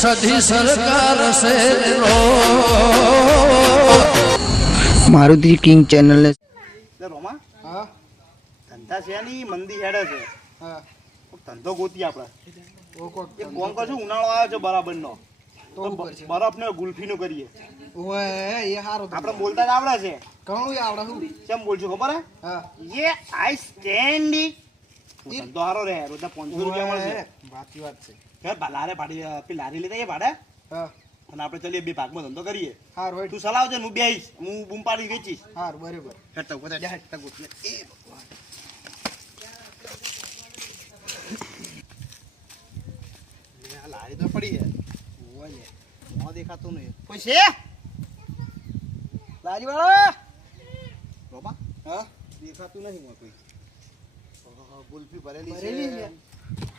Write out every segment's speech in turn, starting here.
સધી સરકાર છે મારુતિ કિંગ ચેનલને એટલે રોમા. હા ધંધા છે ની મંદી હેડે છે. હા ધંધો ગોતી આપણે. ઓ કોક એક કોમ કરશું ઉનાળો આવ્યો છે બરાબર નો બરફ ને ગુલ્ફી નું કરીએ. એ હારો આપણે બોલતા જ આવડે છે. ઘણું આવડે શું કેમ બોલશું ખબર હે? હા. યે આઈસ કેન્ડી ધંધો હારો રે રોજના પાંચસો રૂપિયા મળશે. સાચી વાત છે. ભલારે પાડી પેલી લારી લીધા એ ભાડે? હા. અને આપણે ચલીએ બે ભાગમાં ધંધો કરીએ. હાર હોય. તું સલાવજે હું બેહીશ હું બૂમ પાડી વેચીશ. હાર બરાબર. હેઠતા બધા જાય. જા, હેઠતા એ ભગવાન. લારી તો પડી છે ઓલે મો દેખાતું નહીં કોઈ છે? લારી વાળો રોબા? હા? દેખાતું નહીં મો કોઈ. ગુલફી ભરેલી ભરેલી છે છે.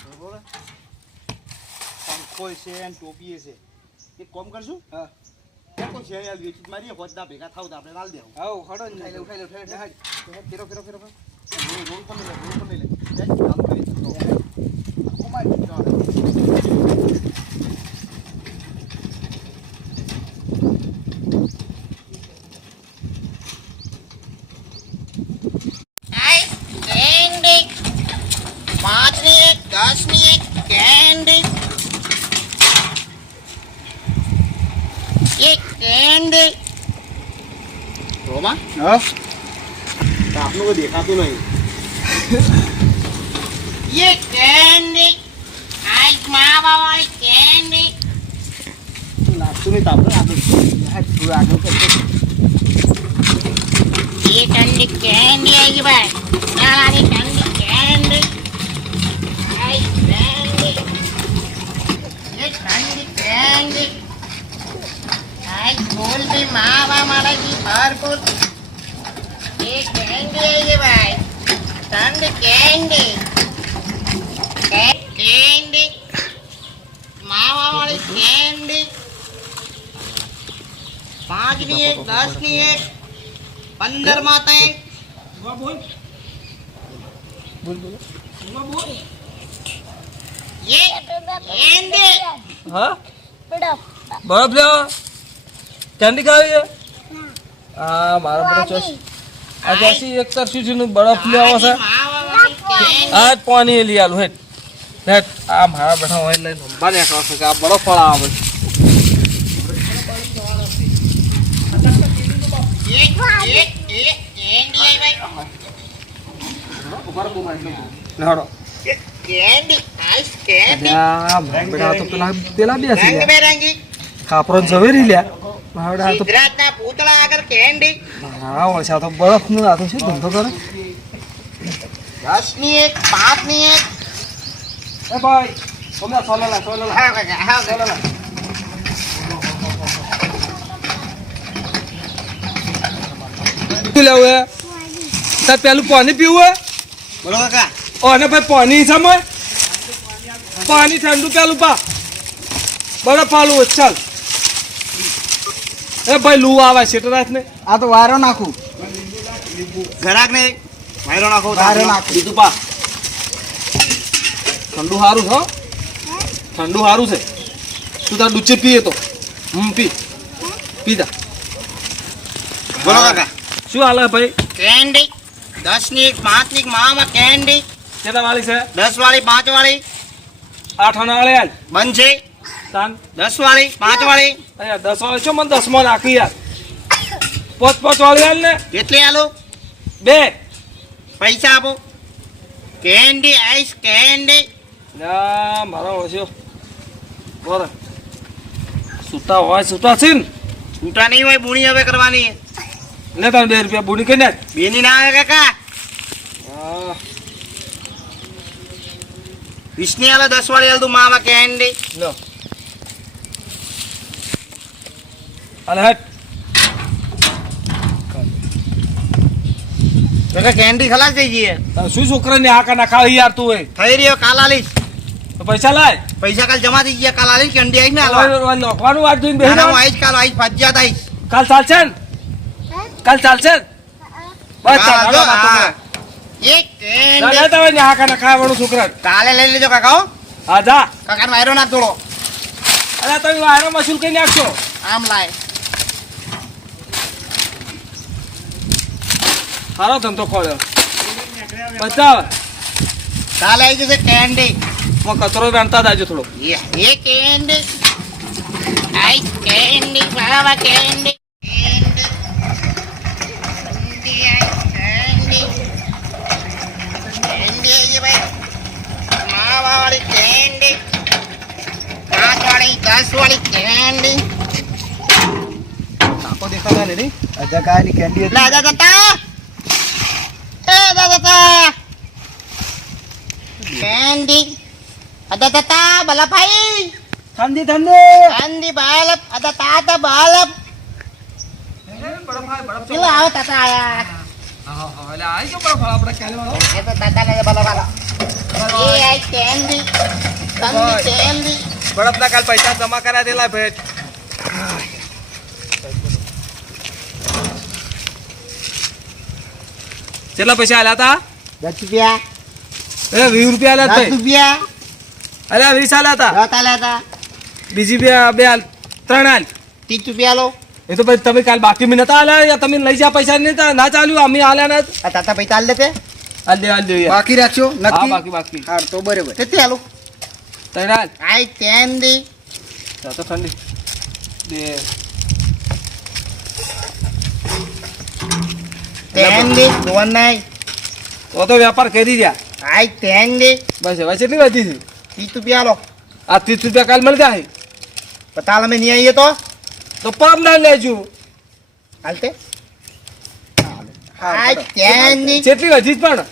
બરોબર. પંખો છે ને ટોપી છે. એક કોમ કરશું હા. કોઈ છે યાર વેચી મારીએ હોદના ભેગા થાવ તો આપણે લાલ દેવું. આવ ખડો ને. ઉઠાઈ લે ઉઠાઈ લે ઉઠાઈ લે. ફેરો ફેરો ફેરો ફેરો. રોલ પર લઈ લે રોલ પર લઈ લે કામ કરી તું તો. આખો માર ચાલે. આઈ કેન્ડી પાંચની એક દસની એક કેન્ડી એક કેન્ડી રોમા હા તો આપનું કોઈ દેખાતું નહીં એક કેન્ડી આઈ માવા વાળી કેન્ડી લાગતું નહીં તો આપણે આગળ તું આગળ કરતો એ ઠંડી કેન્ડી આવી ભાઈ નાળાની ઠંડી કેન્ડી આઈ કેન્ડી એ ઠંડી કેન્ડી આઈ ગોલથી માવા મારાથી ભરપૂર એ કેન્ડી આવી ભાઈ ઠંડી કેન્ડી કે- કેન્ડી વાળી કેન્ડી પાંચની એક દસની એક પંદરમાં ત્રણ બરફ લેવો કેન્ડી ખાવી હા મારા બરફ આ ચોસી એક તરસી બરફ લેવો છે. માવા વાળી કેન્ડી. આ જ પાણી લઈ આલું હેઠ. હેઠ આ મારા બેઠા હોય લઈને રમવા નીકળો છે કે આ બરફ વાળા આવે એક એક એક કાપરો ઝવેરી લ્યા. ગુજરાતના પૂતળા આગળ કેન્ડી. હા ઓછા તો બરફનું આ તો શું ધંધો કરે? દસ એક પાંચની એક એ ભાઈ સોલા સોલા સોલા હા કાકા હા કાકા. શું લેવું હે? તાર પેલું પાણી પીવું હે? બોલો કાકા. ભાઈ પાણી સમય પાણી ઠંડુ પેલું પા. બરાબર પાલું હોય, ચાલ. એ ભાઈ લૂ આવે છે ને આ તો વારો નાખું. ઘરાક નહીં વાયરો નાખો વારો નાખું. બીજું પા. ઠંડુ સારું છે ઠંડુ સારું છે. તું તાર ડૂચે પીએ તો. હમ પી. પી જા. બોલો કાકા. શું હાલે ભાઈ? કેન્ડી. દસની એક પાંચની એક માવામાં કેન્ડી. કેટલા વાળી છે? દસ વાળી પાંચ વાળી. આઠ આના વાળી હાલ બંધ છે તાન. દસ વાળી પાંચ વાળી. અહીંયા દસ વાળી છો મને દસમાં રાખી યાર? પાંચ પાંચ વાળી હાલ ને. કેટલી આલો? બે. પૈસા આપો. Candy ice candy. ના મારો ઓછો. બોલ. સૂતા હોય સૂતા છે ને. છૂટા નહીં હોય બુણી હવે કરવાની. લે તાર બે રૂપિયા બુડી કઈ નાખ. બેની ના આવે કાકા. વિષ્ણુ આલો દસ વાળી આલ તું માવા કેન્ડી લો. અલે હટ. કાકા કેન્ડી ખલાસ થઈ ગઈ શું છોકરાને આકા નાખાવી યાર તું થઈ રહ્યો કાલ આલીશ. તો પૈસા લાય. પૈસા કાલ જમા થઈ ગયા. કાલ આલી કેન્ડી આઈ ને હાલવા નોખવાનું વાત જોઈને બેહી ના. આવીશ કાલ આવીશ ફજિયાત આવીશ કાલ ચાલશે ને? કાલ ચાલશે બસ ચાલ. એક કેન્ડી ના, ના, તમે આકા નાખાવાનું છોકરા કાલે લઈ લેજો કાકા હો. જા. કાકાનો આયરો નાખ થોડો. અરે તમે વાયરો મશીન કઈ નાખશો. આમ લાય. સારો ધંધો ખોલ્યો. બતાવ. કાલે આવી જશે કેન્ડી. માં કચરો વેણતા જાજો થોડો એ એ કેન્ડી આઈ કેન્ડી બાબા કેન્ડી કેન્ડી કેન્ડી કેન્ડી આઈ ભાઈ માવા વાળી કેન્ડી પાંચ વાળી દસ વાળી કેન્ડી કાકો દેખાતા ને નહીં અજા કાયની કેન્ડી હતી. લા દાદા તા એ દાદા તા candy balap. Sila awa tata ya. Ito tata na balap balap. Eh, ay candy. Candy, candy. બળદના કાલ પૈસા જમા કર્યા દેલા ભેટ કેટલા પૈસા આલ્યા તા Dua rupiah. એ વીસ રૂપિયા આલ્યા જ rupiah. અલ્યા વીસ આલ્યા તા હતા. tala બીજી બે બે આલ ત્રણ હાલ. ત્રીસ રૂપિયા લો એ તો પછી તમે કાલ બાકી મેં નતા આલ્યા યા તમે લઈ જા પૈસા નહીં તા ના ચાલ્યું અમે આલ્યા ના. આ તાતા પૈસા paital dete. આલ દે આલ દે યાર. બાકી રાખશો હા નક્કી? બાકી બાકી. હા તો બરોબર. Tete ચાલો ત્રણ હાલ. આઈ candy. જા તો ઠંડી. બે. Candy. દોન નહીં તો તો વેપાર કરી રહ્યા. Ay candy. બસ હવે કેટલી વધી છે? Tiga રૂપિયા લો આ ત્રીસ રૂપિયા કાલ મળી જાય. Petala અમે નહીં ayo to. તો પરમ ના લેજો. Alte. Ay candy. જેટલી વધી જ પણ.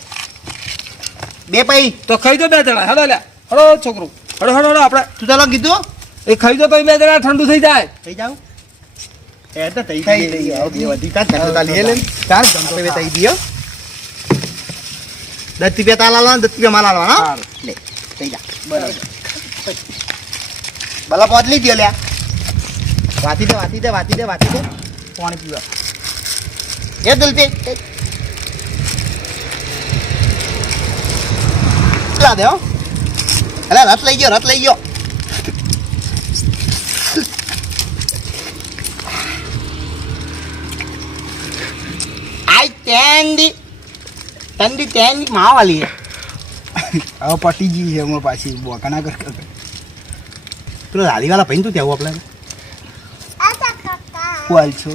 બે પૈ. તો ખાઈ દો બે જણા. હેડો લે. હડો છોકરું. હડો હડો હડો આપણે. તું ચાલો કીધું? એ ખાઈ દો તો બે જણા ઠંડુ થઈ જાય. થઈ જાવ એ તો થઈ જાય બે વધી ધંધો તાલી લે લે લે ચાર જમતો. તો થઈ ગયો દસ રૂપિયા તાલા લાવવાના દસ રૂપિયા માલ લાવવાના સારું. લે. થઈ જા. બરાબર ભલા પોતલી ગયો લ્યા વાતી દે વાતી દે વાતી દે વાતી દે. પાણી પીવા. એ દુલતે લા દે હો. અલે, રથ લઈ ગયો, રથ લઈ ગયો. Ice candy. ઠંડી કેન્ડી, માવાલી. હવે પટી ગઈ છે હમણાં પાછી બોકાના કર કર. પેલો લાલીવાલા ભાઈ તું ત્યાં આપણે? કોલ છો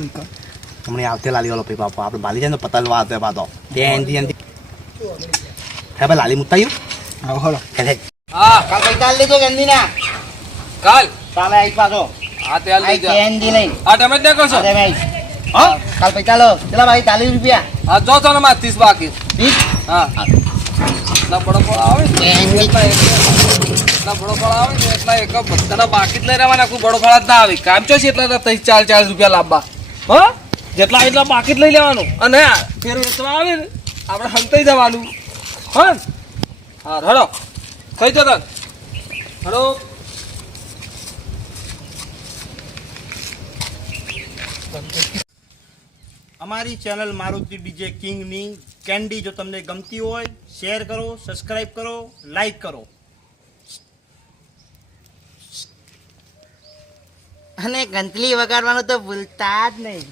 હમણાં આવતે લાલીવાલો ભાઈ બાપુ આપણે બાલી જાય ને પતલવા આવતે પાતો એનથી એનથી. હે ભાઈ લાલી મુત્તાયું હા. હળો. હે હે. હા. કાલ પૈસા લીધો લેજો ના કાલ? કાલે આવી પાછો. હા તે હાલ લઈ જા કેન્ડી લઈ હા તમે જ નાખો છો. અરે ભાઈ હા? કાલ પૈસા લો. ચલા ભાઈ ચાલીસ રૂપિયા. હા જો ચાલો ને માં ત્રીસ બાકી. હા. એટલા બડો ફળ આવે ને એટલા બડો ફળ આવે ને એટલા એક બધાના બાકી જ લઈ રહેવાના, કોઈ બડો ફળ જ ના આવે. કામ છે એટલા ત્રણ ચાર ચાર રૂપિયા લાવવા હા? જેટલા એટલા બાકી જ લઈ લેવાનું. અને ફેર વેચવા આવે ને, આપણે હંતાઈ જવાનું. હા? હા હડો થઈ જતા હડો અમારી ચેનલ મારુતિ ડીજે કિંગની કેન્ડી જો તમને ગમતી હોય, શેર કરો, સબસ્ક્રાઇબ કરો લાઈક કરો. અને ગંતલી વગાડવાનું તો ભૂલતા જ નહીં.